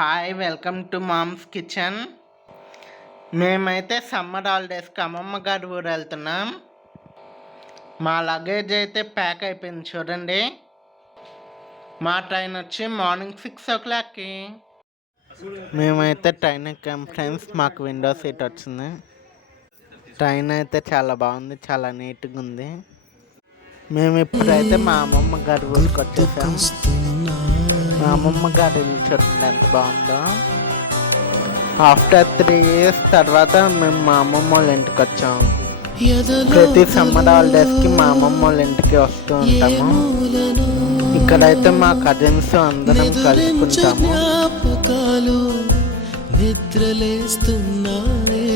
Hi welcome to mom's kitchen. మేమైతే summer హాలిడేస్కి అమ్మమ్మ గారి ఊరు వెళ్తున్నాం. మా లగేజ్ అయితే ప్యాక్ అయిపోయింది చూడండి. మా ట్రైన్ వచ్చి మార్నింగ్ 6 o'clockకి. మేమైతే ట్రైన్ ఎక్కాం ఫ్రెండ్స్. మాకు విండో సీట్ వచ్చింది. ట్రైన్ అయితే చాలా బాగుంది, చాలా నీట్గా ఉంది. మేము ఇప్పుడైతే మా అమ్మమ్మ గారి ఊరికి వచ్చేసాం. మా అమ్మమ్మ గారి ఇల్లు చూడండి ఎంత బాగుందో. ఆఫ్టర్ 3 years తర్వాత మేము మా అమ్మమ్మ వాళ్ళ ఇంటికి వచ్చాము. ప్రతి సమ్మర్ హాలిడేస్కి మా అమ్మమ్మ వాళ్ళ ఇంటికి వస్తూ ఉంటాము. ఇక్కడైతే మా కజిన్స్ అందరం కలుసుకుంటాము. నిద్రలేస్తున్నాయి